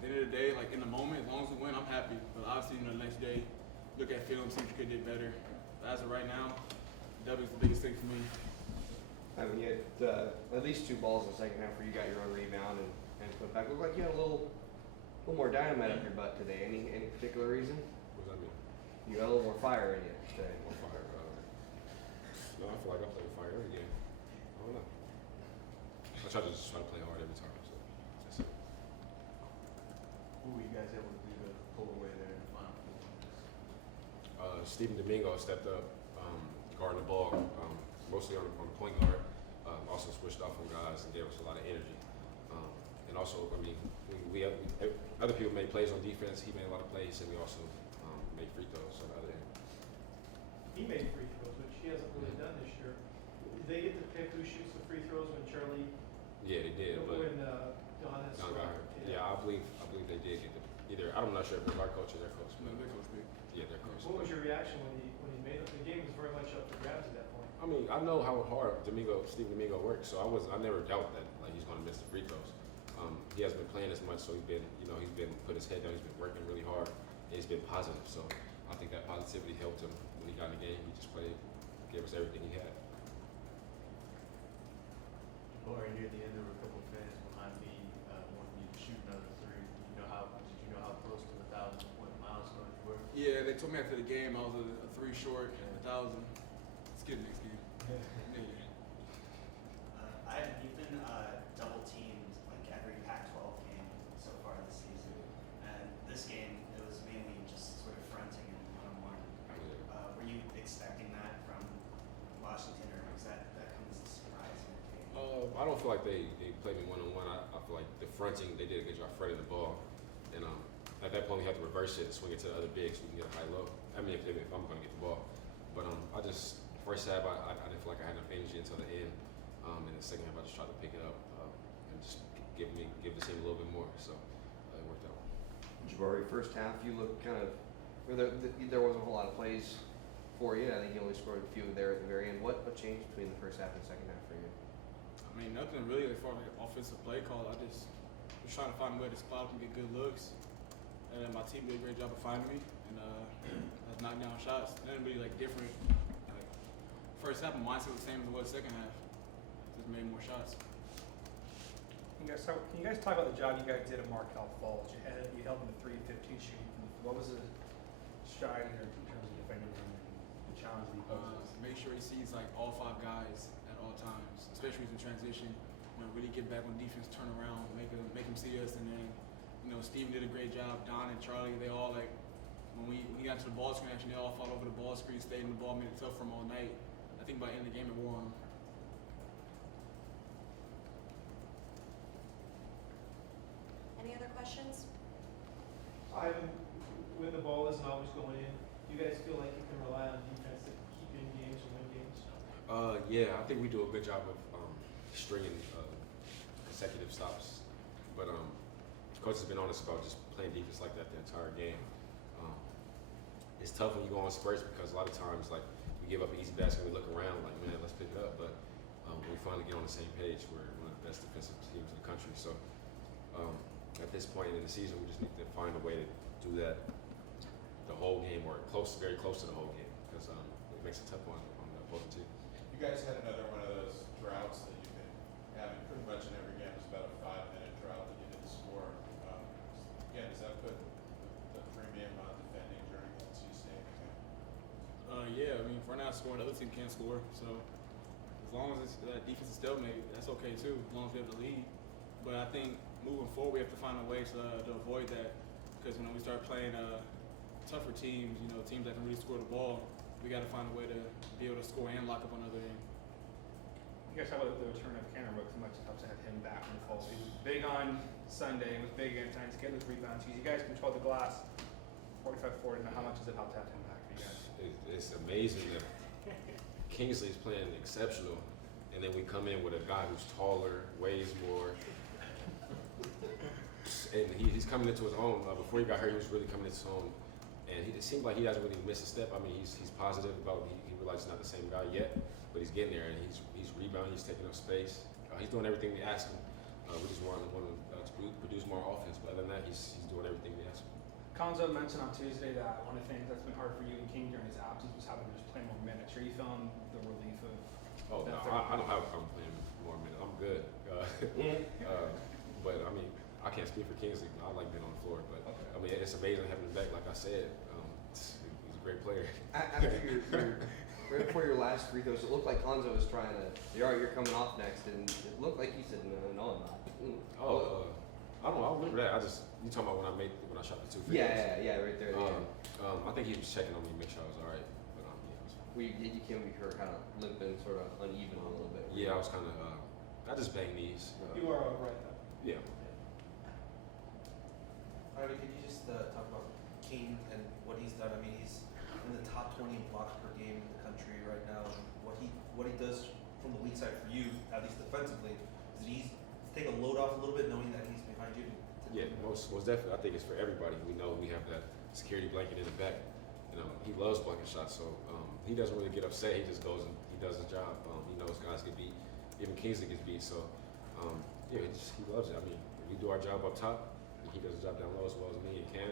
the end of the day, like in the moment, as long as we win, I'm happy. But obviously, the next day, look at film, see if you could have did better. But as of right now, W is the biggest thing for me. I mean, you had at least 2 balls in the second half where you got your own rebound and put back. Looked like you had a little more dynamite up your butt today. Any particular reason? What does that mean? You got a little more fire in you today. More fire. No, I feel like I play with fire every game. I don't know. I try to play hard every time. So that's it. Who were you guys able to do to pull away there in the final? Stephen Domingo stepped up, guarding the ball, mostly on the point guard. Also switched off on guys and gave us a lot of energy. And also, I mean, we other people made plays on defense. He made a lot of plays, and we also made free throws on the other end. He made free throws, which he hasn't really done this year. Did they get to pick who shoots the free throws when Charlie? Yeah, they did, but when Don has Don got hurt. Yeah, I believe they did get either. I'm not sure if it was our coach or their coach. No, their coach big. Yeah, their coach. What was your reaction when he made it? The game was very much up for grabs at that point. I mean, I know how hard Stephen Domingo works, so I never doubt that like he's going to miss the free throws. He hasn't been playing as much, so he's been put his head down. He's been working really hard, and he's been positive. So I think that positivity helped him when he got in the game. He just played, gave us everything he had. Jabari, near the end, there were a couple of fans behind me wanting you to shoot another 3. Did you know how close to the 1,000-point milestone you were? Yeah, they told me after the game I was a 3 short, 1,000. Let's get the next game. Yeah. You've been double teamed like every Pac-12 game so far this season, and this game it was mainly just sort of fronting and one-on-one. Were you expecting that from Washington, or was that come as a surprise in the game? I don't feel like they played me one-on-one. I feel like the fronting, they did a good job fronting the ball. And at that point, we have to reverse it and swing it to the other big so we can get a high-low. I mean, if I'm going to get the ball. But first half, I didn't feel like I had enough energy until the end. In the second half, I just tried to pick it up and just give the team a little bit more. So it worked out. Jabari, first half, you looked kind of, there wasn't a whole lot of plays for you. I think you only scored a few there at the very end. What changed between the first half and second half for you? I mean, nothing really as far as like offensive play call. I just was trying to find a way to spot up and get good looks. And then my team did a great job of finding me and I was knocking down shots. Nothing really like different. Like, first half, my mindset was the same as it was second half. Just made more shots. Can you guys talk about the job you guys did at Markel Falls? You helped in the 3-15 shooting. What was the strategy there in terms of defending him and the challenge that he poses? Make sure he sees like all 5 guys at all times, especially in transition. Really get back on defense, turn around, make him see us, and then Steven did a great job. Don and Charlie, they all like when we got to the ball screen, actually they all fought over the ball screen, stayed in the ball, made it tough for them all night. I think by the end of the game it wore on them. Any other questions? Ivan, when the ball isn't always going in, do you guys feel like you can rely on defense to keep in games and win games? Yeah, I think we do a good job of stringing consecutive stops. But coach has been honest about just playing defense like that the entire game. It's tough when you go on spurts because a lot of times like we give up an easy basket, we look around like, man, let's pick it up. But when we finally get on the same page, we're one of the best defensive teams in the country. So at this point in the season, we just need to find a way to do that the whole game or very close to the whole game because it makes it tough on the opposing team. You guys had another one of those droughts that you've been having pretty much in every game. It's about a 5-minute drought that you didn't score. Again, does that put the premium on defending during that sustained game? Yeah, I mean, if we're not scoring, the other team can't score. So as long as that defense is stalemate, that's okay too, as long as we have the lead. But I think moving forward, we have to find a way to avoid that because when we start playing tougher teams, teams that can really score the ball, we got to find a way to be able to score and lock up on the other end. You guys talk about the return of Canterbury, how much it helps to have him back in the fall. He was big on Sunday, he was big against times, getting those rebounds. You guys control the glass 45-40. Now, how much does it help to have him back for you guys? It's amazing that Kingsley is playing exceptional, and then we come in with a guy who's taller, weighs more, and he's coming into his own. Before he got hurt, he was really coming into his own. And it seems like he hasn't really missed a step. I mean, he's positive about he realizes he's not the same guy yet, but he's getting there and he's rebounding, he's taking up space. He's doing everything we ask him. We just want to produce more offense. But other than that, he's doing everything we asked. Conzo mentioned on Tuesday that one of the things that's been hard for you and King during his absence was having to just play more minutes. Are you feeling the relief of Oh that no, third I don't have a problem playing more minutes. I'm good. But I mean, I can't speak for Kingsley. I like being on the floor, but Okay. I mean, it's amazing having him back. Like I said, he's a great player. After right before your last free throws, it looked like Hanzo was trying to. You're coming off next, and it looked like he said, "No, I'm not." I don't know. I remember that. You talking about when I shot the 2 free throws? Yeah, right there. At the end. I think he was checking on me to make sure I was all right. But You came with her kind of limping, sort of uneven a little bit. yeah, I was kind of. I just banged knees. You are all right though. Yeah. Ivy, could you just talk about King and what he's done? I mean, he's in the top 20 in blocks per game in the country right now. And what he does from the weak side for you, at least defensively, is he take a load off a little bit, knowing that he's behind you. Yeah, most definitely. I think it's for everybody. We know we have that security blanket in the back. You know, he loves blocking shots, so he doesn't really get upset. He just goes and he does his job. He knows guys get beat, even Kingsley gets beat. So yeah, he loves it. I mean, we do our job up top, and he does his job down low as well as me and Cam.